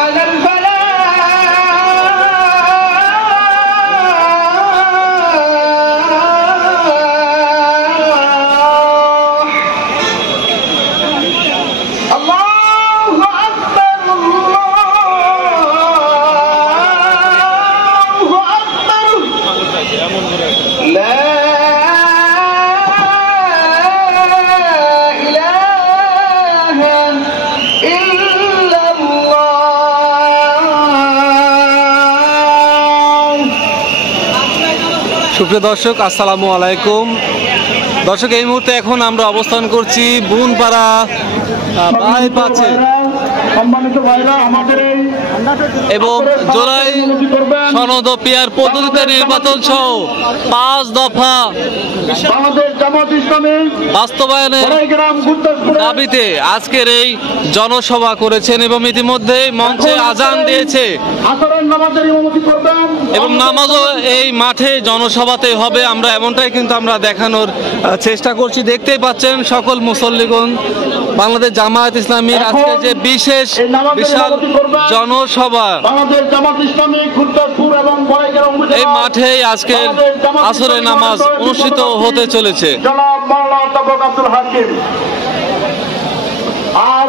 على الفلاح الله أكبر الله أكبر لا সুপ্রিয় দর্শক, আসসালামু আলাইকুম। দর্শক, এই মুহূর্তে এখন আমরা অবস্থান করছি বুনপাড়া বাইপাসে এবং জুলাই সনদ ও পিয়ার পদ্ধতিতে নির্বাচন সহ 5 দফা বাস্তবায়নের দাবিতে আজকের এই জনসভা করেছেন এবং ইতিমধ্যে মঞ্চে আজান দিয়েছে এবং নামাজও এই মাঠে জনসভাতে হবে। আমরা এমনটাই কিন্তু আমরা দেখানোর চেষ্টা করছি। দেখতেই পাচ্ছেন সকল মুসল্লিগণ, বাংলাদেশ জামায়াত ইসলামীর আজকে যে বিশাল জনসভা, এই মাঠেই আজকে আসরের নামাজ অনুষ্ঠিত হতে চলেছে। আর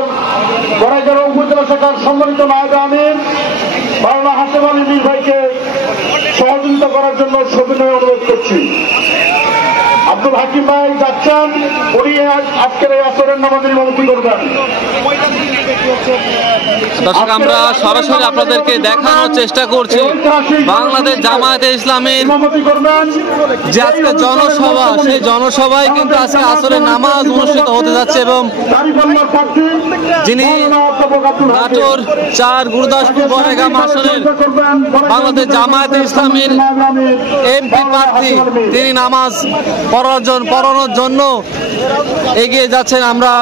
বড়াইগাঁও উপজেলা শাখার সম্মানিত নায়েবে আমির মাওলানা হাশেম আলী মীর ভাইকে সহযোগিতা করার জন্য সবিনয় অনুরোধ করছি। আব্দুল হাকিম ভাই যাচ্ছেন, উনি আজকের এই আসরের নামাজের ইমামতি করবেন। দর্শক, আমরা সরাসরি আপনাদেরকে দেখানোর চেষ্টা করছি বাংলাদেশ জামায়াতে ইসলামীর যে আজকে জনসভা, সেই জনসভায় কিন্তু আজকে আসরের নামাজ অনুষ্ঠিত হতে যাচ্ছে এবং যিনি নাটোর 4 গুরুদাসপুর বড়াইগ্রাম আসনের বাংলাদেশ জামায়াতে ইসলামীর এমপি প্রার্থী, তিনি নামাজ পড়ানোর জন্য এগিয়ে যাচ্ছেন। আমরা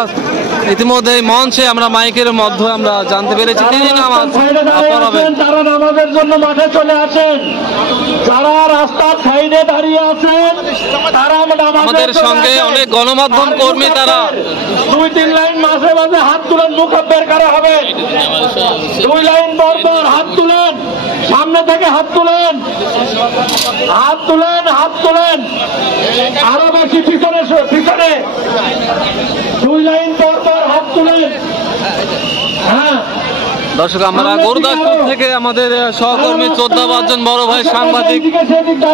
ইতিমধ্যে মঞ্চে আমরা মাইকের মধ্যে আমরা জানতে পেরেছি তিনি নামাজ পড়াবেন। যারা নামাজের জন্য মাঠে চলে আসেন, যারা রাস্তার সাইডে দাঁড়িয়ে আছেন, তারা আমাদের সঙ্গে অনেক গণমাধ্যম কর্মী, তারা 2-3 লাইন মাঝে মাঝে হাত তুলেন, মুখাব্বের করা হবে। 2 লাইন পরপর হাত তুলেন, সামনে থেকে হাত তুলেন, হাত তুলেন, হাত তুলেন, আরো বেশি পিছনে পিছনে 2 লাইন পরপর হাত তুলেন। হ্যাঁ দর্শক, আমরা গুরুদাসপুর থেকে আমাদের সহকর্মী 14 জন বড় ভাই সাংবাদিক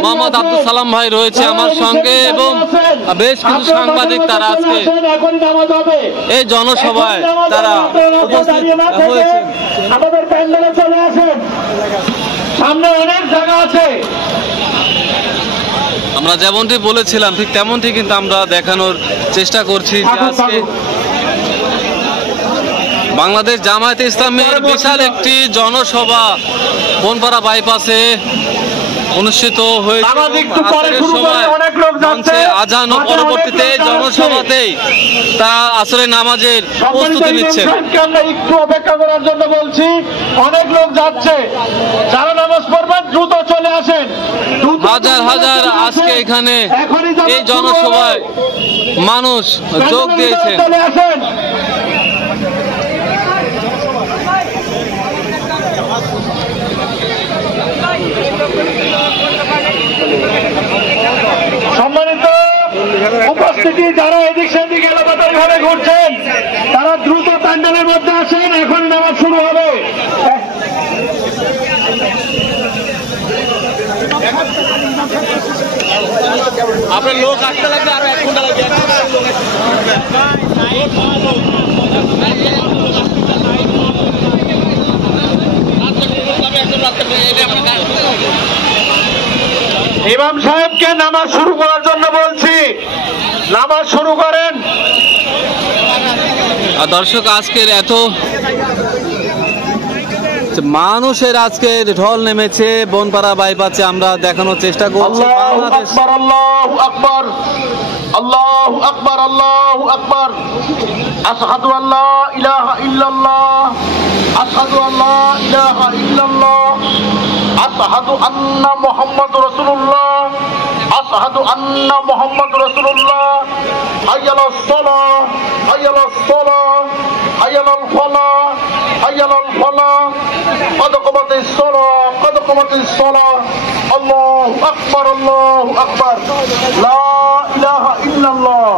মোহাম্মদ আব্দুল সালাম ভাই রয়েছে আমার সঙ্গে এবং বেশ কিছু সাংবাদিক তারা আজকে এই জনসভায় তারা উপস্থিত হয়েছে। আমাদের প্যান্ডেলে চলে আসেন, সামনে অনেক জায়গা আছে। আমরা যেমনটি বলেছিলাম ঠিক তেমনটি কিন্তু আমরা দেখানোর চেষ্টা করছি যে আজকে বাংলাদেশ জামায়াতে ইসলামের বিশাল একটি জনসভা বনপাড়া বাইপাসে অনুষ্ঠিত হয়েছে। আজান ও পরবর্তীতে জনসভাতেই তারা আসরের নামাজের প্রস্তুতি নিচ্ছে। আমরা একটু অপেক্ষা করার জন্য বলছি, অনেক লোক যাচ্ছে, যারা নামাজ পড়বেন দ্রুত চলে আসেন। হাজার হাজার আজকে এখানে এই জনসভায় মানুষ যোগ দিয়েছে। সম্মানিত উপস্থিতি, যারা এদিক সেদিক এলাকাতারি ভাবে ঘুরছেন, তারা দ্রুত প্যান্ডেলের মধ্যে আসেন, এখন নামাজ শুরু হবে। আপনার লোক আসতে লাগবে আরো 1 ঘন্টা লাগবে। ইমাম সাহেবকে নামাজ শুরু করার জন্য বলছি, নামাজ শুরু করেন। দর্শক, আজকের এত মানুষের আজকে ঢল নেমেছে বনপাড়া বাইপাসে, আমরা দেখানোর চেষ্টা করছি। বাংলাদেশ আল্লাহু আকবার, আল্লাহু আকবার, আল্লাহু আকবার। আশহাদু আল্লা ইলাহা ইল্লাল্লাহ, আশহাদু আল্লা ইলাহা ইল্লাল্লাহ, আশহাদু আন্না মুহাম্মাদুর রাসূলুল্লাহ, আশহাদু আন্না মুহাম্মাদুর রাসূলুল্লাহ। হাইয়ালাস সালাহ, হাইয়ালাস সালাহ, হাইয়ালাল ফালাহ, হাইয়ালাল ফালাহ, قد قامت الصلاة قد قامت الصلاة الله أكبر الله أكبر لا إله إلا الله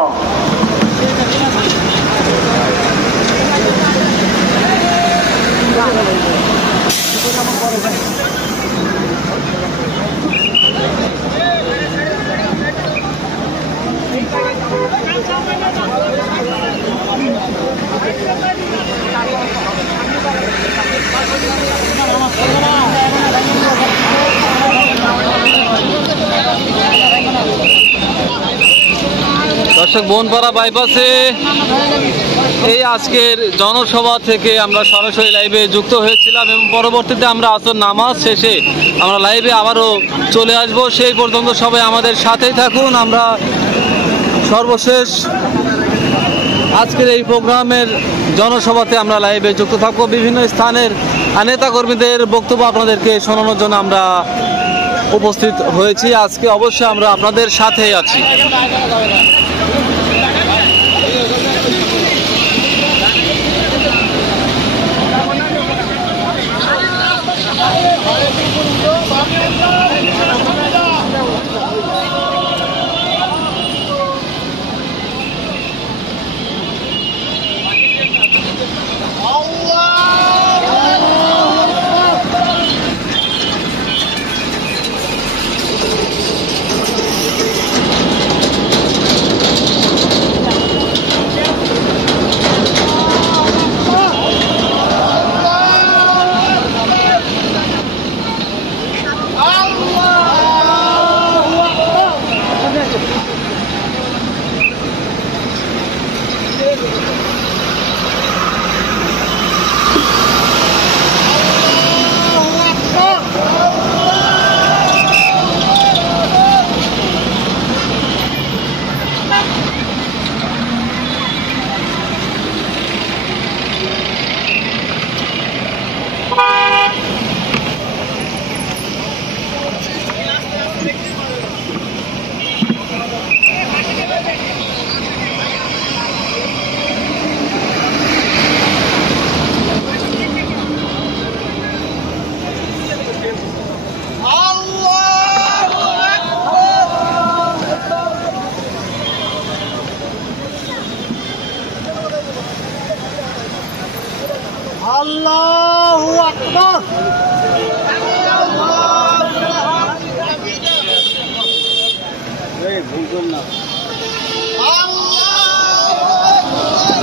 দর্শক, বনপাড়া বাইপাসে এই আজকের জনসভা থেকে আমরা সরাসরি লাইভে যুক্ত হয়েছিলাম এবং পরবর্তীতে আমরা আসর নামাজ শেষে আমরা লাইভে আবারও চলে আসব। সেই পর্যন্ত সবাই আমাদের সাথেই থাকুন। আমরা সর্বশেষ আজকের এই প্রোগ্রামের জনসভাতে আমরা লাইভে যুক্ত থাকবো। বিভিন্ন স্থানের নেতাকর্মীদের বক্তব্য আপনাদেরকে শোনানোর জন্য আমরা উপস্থিত হয়েছি। আজকে অবশ্যই আমরা আপনাদের সাথেই আছি। আল্লাহু আকবার।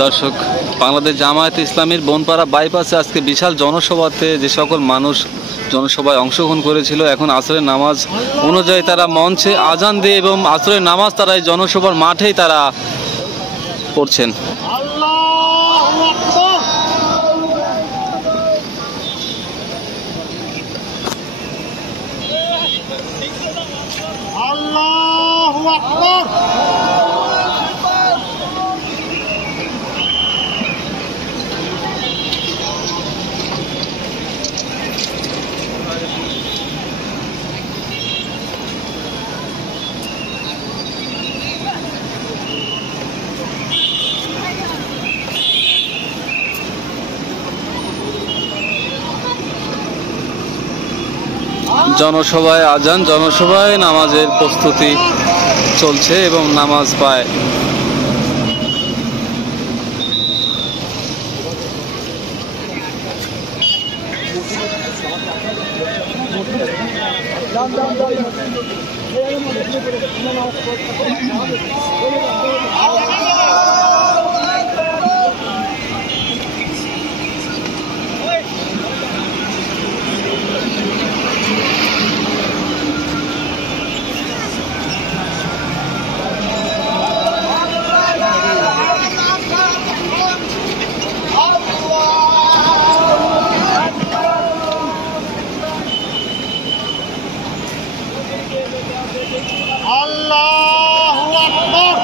দর্শক, বাংলাদেশ জামায়াতে ইসলামীর বনপাড়া বাইপাসে আজকে বিশাল জনসভাতে যে সকল মানুষ জনসভায় অংশগ্রহণ করেছিল, এখন আসরের নামাজ অনুযায়ী তারা মঞ্চে আজান দিয়ে এবং আসরের নামাজ তারা এই জনসভার মাঠেই তারা পড়ছেন। আল্লাহু আকবার। আল্লাহু আকবার। জনসভায় আজান, জনসভায় নামাজের প্রস্তুতি চলছে এবং নামাজ পায়। আল্লাহু আকবার।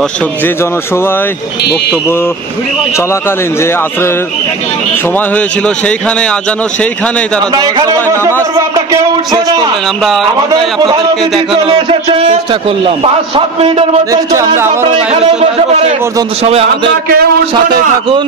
দর্শক, যে জনসভায় বক্তব্য চলাকালীন যে আসরের সময় হয়েছিল সেইখানে আজানো, সেইখানেই তারা জনসভায় নামাজ শেষ করলেন। আমরা এমনটাই আপনাদেরকে দেখানোর চেষ্টা করলাম। 5-7 মিনিটের মধ্যে আমরা আবারও লাইভে চলে আসবো। সেই পর্যন্ত সবাই আমাদের সাথে থাকুন।